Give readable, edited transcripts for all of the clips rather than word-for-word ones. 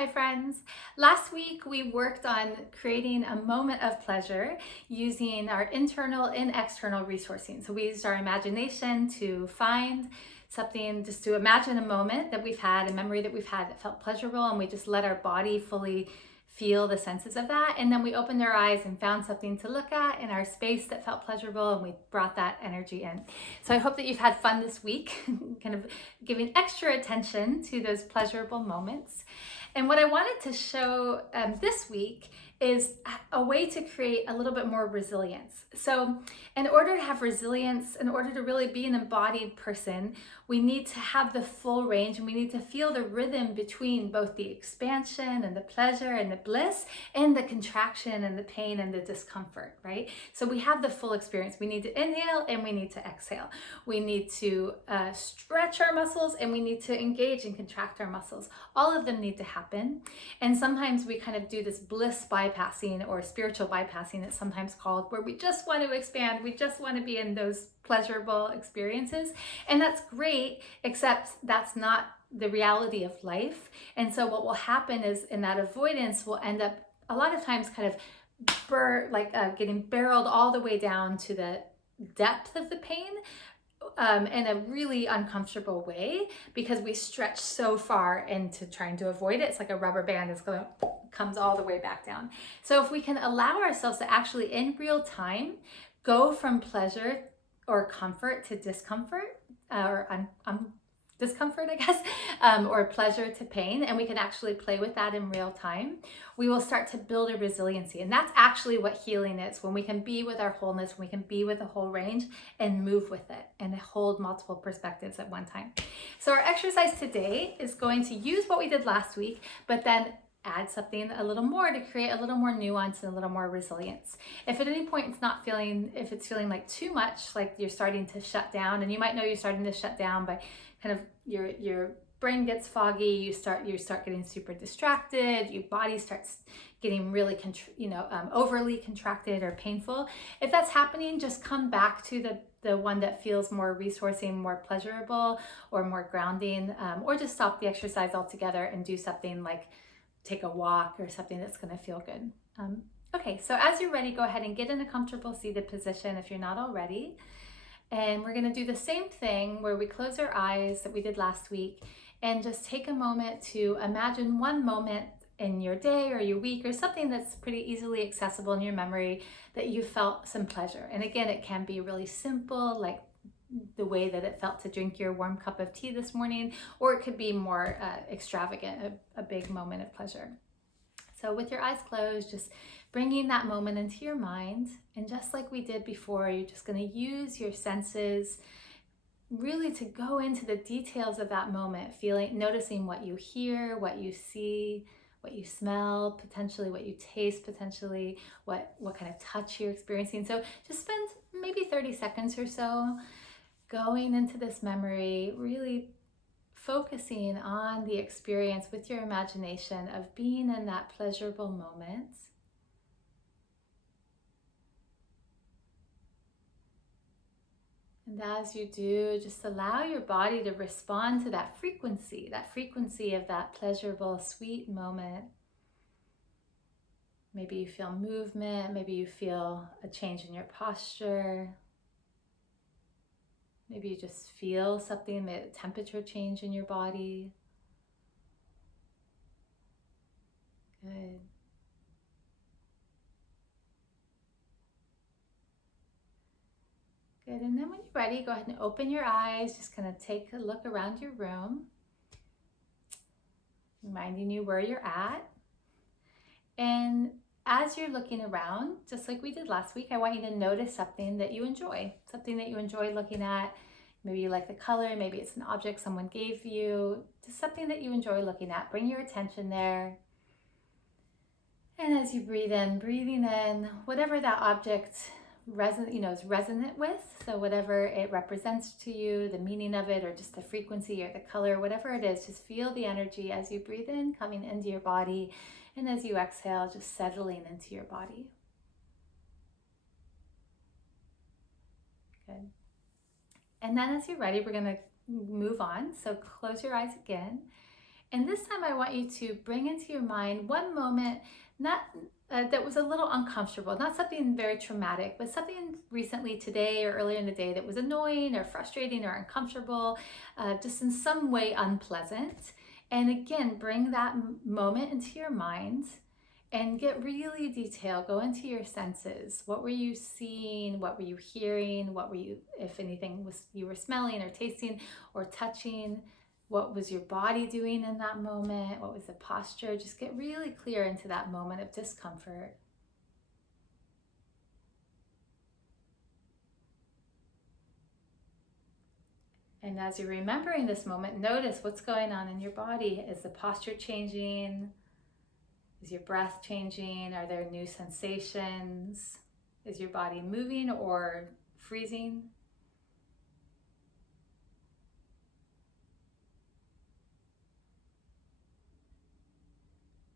Hi friends. Last week we worked on creating a moment of pleasure using our internal and external resourcing. So we used our imagination to find something, just to imagine a moment that we've had, a memory that we've had that felt pleasurable, and we just let our body fully feel the senses of that. And then we opened our eyes and found something to look at in our space that felt pleasurable, and we brought that energy in. So I hope that you've had fun this week, kind of giving extra attention to those pleasurable moments. And what I wanted to show this week is a way to create a little bit more resilience. So in order to have resilience, in order to really be an embodied person, we need to have the full range, and we need to feel the rhythm between both the expansion and the pleasure and the bliss and the contraction and the pain and the discomfort, right? So we have the full experience. We need to inhale and we need to exhale. We need to stretch our muscles and we need to engage and contract our muscles. All of them need to happen. And sometimes we kind of do this bliss bypassing, or spiritual bypassing, it's sometimes called, where we just want to expand, we just want to be in those pleasurable experiences. And that's great, except that's not the reality of life. And so what will happen is, in that avoidance, we'll end up a lot of times kind of getting barreled all the way down to the depth of the pain, in a really uncomfortable way, because we stretch so far into trying to avoid it. It's like a rubber band that's comes all the way back down. So if we can allow ourselves to actually in real time go from pleasure or comfort to discomfort, or discomfort, I guess, or pleasure to pain, and we can actually play with that in real time, we will start to build a resiliency. And that's actually what healing is, when we can be with our wholeness, when we can be with the whole range and move with it and hold multiple perspectives at one time. So our exercise today is going to use what we did last week, but then add something a little more to create a little more nuance and a little more resilience. If at any point if it's feeling like too much, like you're starting to shut down, and you might know you're starting to shut down by kind of your brain gets foggy, you start getting super distracted, your body starts getting really overly contracted or painful. If that's happening, just come back to the one that feels more resourcing, more pleasurable, or more grounding, or just stop the exercise altogether and do something like take a walk or something that's going to feel good. Okay, so as you're ready, go ahead and get in a comfortable seated position if you're not already. And we're going to do the same thing where we close our eyes that we did last week, and just take a moment to imagine one moment in your day or your week, or something that's pretty easily accessible in your memory, that you felt some pleasure. And again, it can be really simple, like the way that it felt to drink your warm cup of tea this morning, or it could be more extravagant, a big moment of pleasure. So with your eyes closed, just bringing that moment into your mind, and just like we did before, you're just going to use your senses really to go into the details of that moment, noticing what you hear, what you see, what you smell, potentially what you taste, potentially what kind of touch you're experiencing. So just spend maybe 30 seconds or so going into this memory, really focusing on the experience with your imagination of being in that pleasurable moment. And as you do, just allow your body to respond to that frequency of that pleasurable, sweet moment. Maybe you feel movement, maybe you feel a change in your posture. Maybe you just feel something, a temperature change in your body. Good. Good, and then when you're ready, go ahead and open your eyes. Just kind of take a look around your room, reminding you where you're at. And as you're looking around, just like we did last week, I want you to notice something that you enjoy looking at. Maybe you like the color, maybe it's an object someone gave you, just something that you enjoy looking at. Bring your attention there. And as you breathing in whatever that object is resonant with. So whatever it represents to you, the meaning of it, or just the frequency or the color, whatever it is, just feel the energy as you breathe in, coming into your body. And as you exhale, just settling into your body. Good. And then as you're ready, we're going to move on. So close your eyes again. And this time I want you to bring into your mind one moment not that was a little uncomfortable, not something very traumatic, but something recently today or earlier in the day that was annoying or frustrating or uncomfortable, just in some way unpleasant. And again, bring that moment into your mind and get really detailed. Go into your senses. What were you seeing? What were you hearing? What were you, if anything, was you were smelling or tasting or touching? What was your body doing in that moment? What was the posture? Just get really clear into that moment of discomfort. And as you're remembering this moment, notice what's going on in your body. Is the posture changing? Is your breath changing? Are there new sensations? Is your body moving or freezing?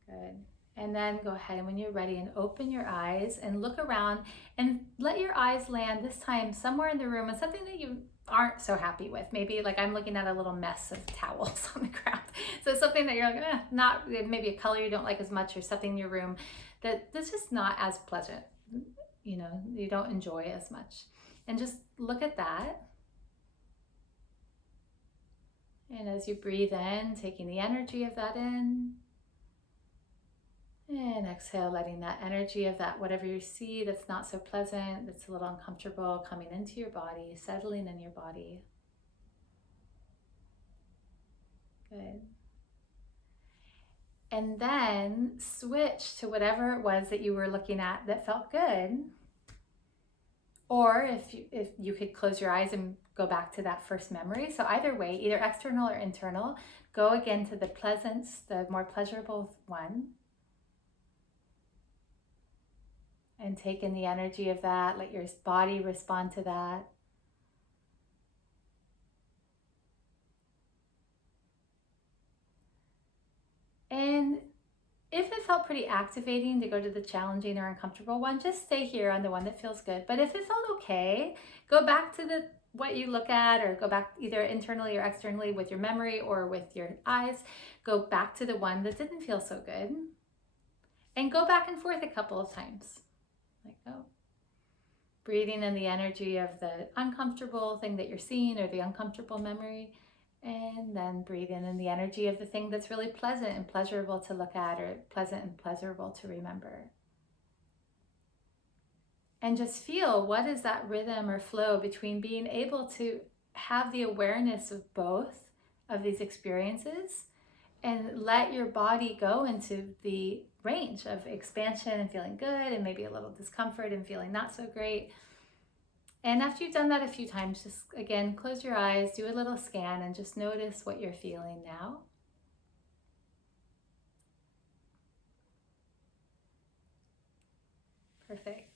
Good. And then go ahead and when you're ready and open your eyes and look around and let your eyes land this time somewhere in the room on something that you aren't so happy with. Maybe like I'm looking at a little mess of towels on the ground. So something that you're like, not maybe a color you don't like as much or something in your room that's just not as pleasant. You know, you don't enjoy as much. And just look at that. And as you breathe in, taking the energy of that in. And exhale, letting that energy of that, whatever you see that's not so pleasant, that's a little uncomfortable, coming into your body, settling in your body. Good. And then switch to whatever it was that you were looking at that felt good. Or if you could close your eyes and go back to that first memory. So either way, either external or internal, go again to the pleasant, the more pleasurable one. And take in the energy of that. Let your body respond to that. And if it felt pretty activating to go to the challenging or uncomfortable one, just stay here on the one that feels good. But if it felt okay, go back to the what you look at, or go back either internally or externally with your memory or with your eyes. Go back to the one that didn't feel so good. And go back and forth a couple of times. Like, oh, breathing in the energy of the uncomfortable thing that you're seeing or the uncomfortable memory, and then breathe in the energy of the thing that's really pleasant and pleasurable to look at, or pleasant and pleasurable to remember. And just feel, what is that rhythm or flow between being able to have the awareness of both of these experiences and let your body go into the range of expansion and feeling good and maybe a little discomfort and feeling not so great. And after you've done that a few times, just again, close your eyes, do a little scan, and just notice what you're feeling now. Perfect.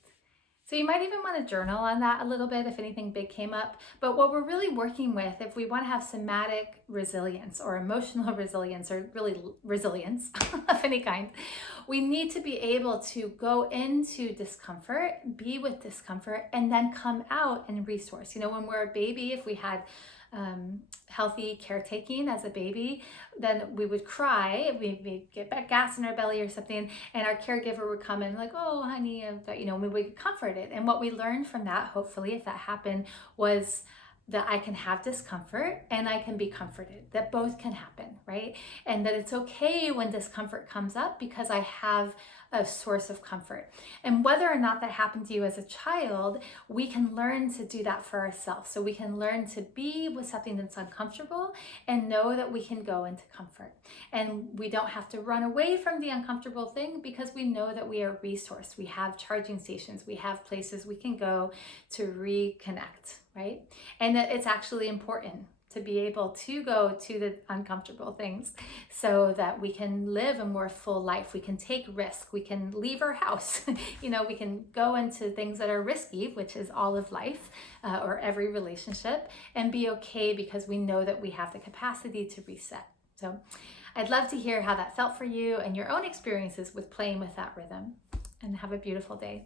So you might even want to journal on that a little bit if anything big came up. But what we're really working with, if we want to have somatic resilience or emotional resilience, or really resilience of any kind, we need to be able to go into discomfort, be with discomfort, and then come out and resource. You know, when we're a baby, if we had healthy caretaking as a baby, then we would cry, we'd get back gas in our belly or something, and our caregiver would come in like, oh honey, you know, we would comfort it. And what we learned from that, hopefully if that happened, was that I can have discomfort and I can be comforted, that both can happen, right? And that it's okay when discomfort comes up because I have a source of comfort. And whether or not that happened to you as a child, we can learn to do that for ourselves. So we can learn to be with something that's uncomfortable and know that we can go into comfort. And we don't have to run away from the uncomfortable thing because we know that we are resourced. We have charging stations, we have places we can go to reconnect, right? And that it's actually important to be able to go to the uncomfortable things so that we can live a more full life. We can take risk. We can leave our house. You know, we can go into things that are risky, which is all of life or every relationship, and be okay because we know that we have the capacity to reset. So I'd love to hear how that felt for you and your own experiences with playing with that rhythm. And have a beautiful day.